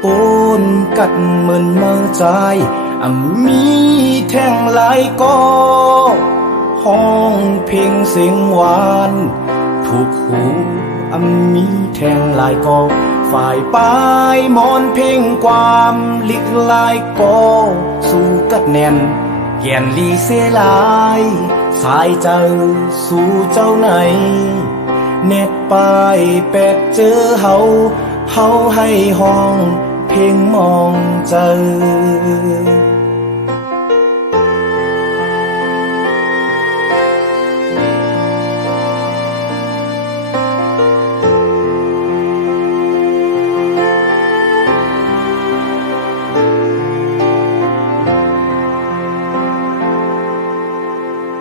โกนกัดเหมือนเมื่อใจอ่ำมีแท่งหลายก็ห้องเพลงเสียงหวานถูกหูอ่ำมีแท่งหลายก็ฝ่ายปลายมอนเพลงความลิกลายก็สู้กัดแน่นเหียนลีเสลายสายเจ้าสู่เจ้าไหนเน็ตไปแปดเจอเฮา เฮาให้ห้อง เพ่งมองเจอ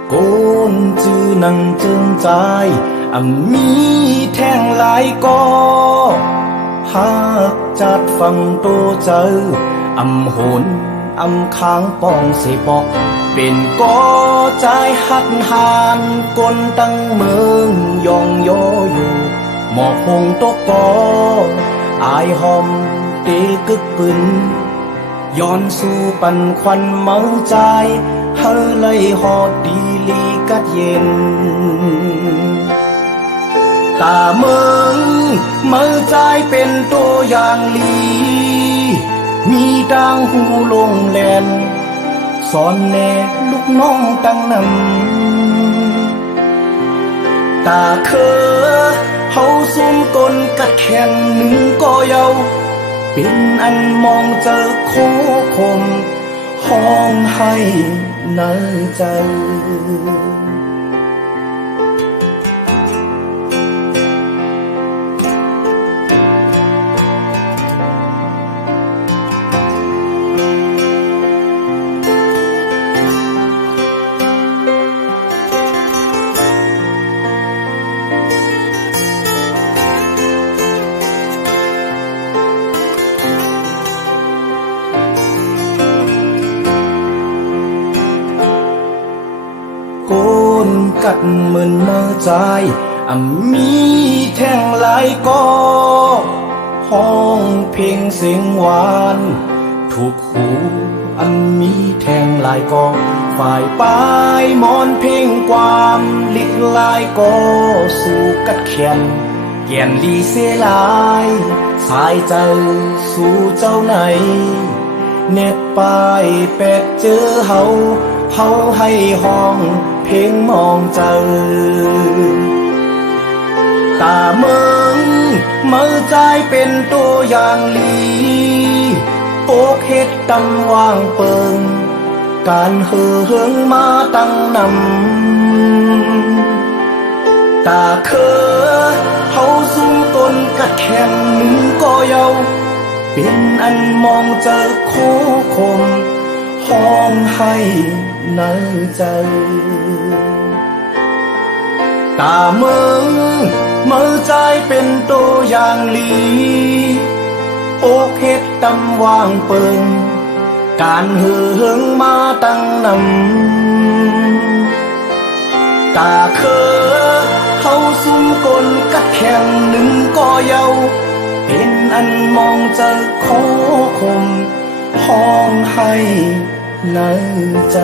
โกนจือนังจึงใจอ่ำมีแท่งหลายก็หากจัดฟังตัวเจออ่ำโหนอ่ำค้างป้องเสบอกเป็นก็ใจหัดหานกลตั้งเมืองยองโยอยู่หมอกหงตกกออายหอมเตกึกปึนย้อนสู่ปันควันเมาใจเฮอเลยหอดดีลีกัดเย็น มื่อใจเป็นตัวอย่างลี มีดังหูลงแลนสอนแน่ลูกน้องตั้งนำตาเคอเฮาซุ่มกลกัดแข่งหนึ่งก็เยาเป็นอันมองเจอโคคมห้องให้ในใจ โกนกัดเหมือนเมื่อใจอ่ำมีแท่งหลายก็ห้องเพลงเสียงหวาน ถูกหูอันมีแทงหลายก็ฝ่ายปลายมอนเพลงความลิกลายก็สู่กัดแขนแก่นลีเสลายสายเจ้าสู่เจ้าไหน เน็ตไปแปดเจอเฮาเฮาให้ห้อง เพลงมองเจอตาเมืองเมื่อใจเป็นตัวอย่างลีโปกเฮ็ดตำว่างเปิง การเฮือเฮืองมาตั้งนำตาเคอเฮาซุ่มตนกัดแข่งหนึ่งก็เยาเป็นอันมองเจอโคคมห้องให้ ในใจ ตาเมืองเมื่อใจเป็นตัวอย่างลี โอกเฮ็ดตำวางเปิง การเหือเหิงมาตั้งนำตาเคอเฮาซุ่มกลกัดแข่งหนึ่งก็เยา เป็นอันมองจอโคคมห้องให้ ในใจ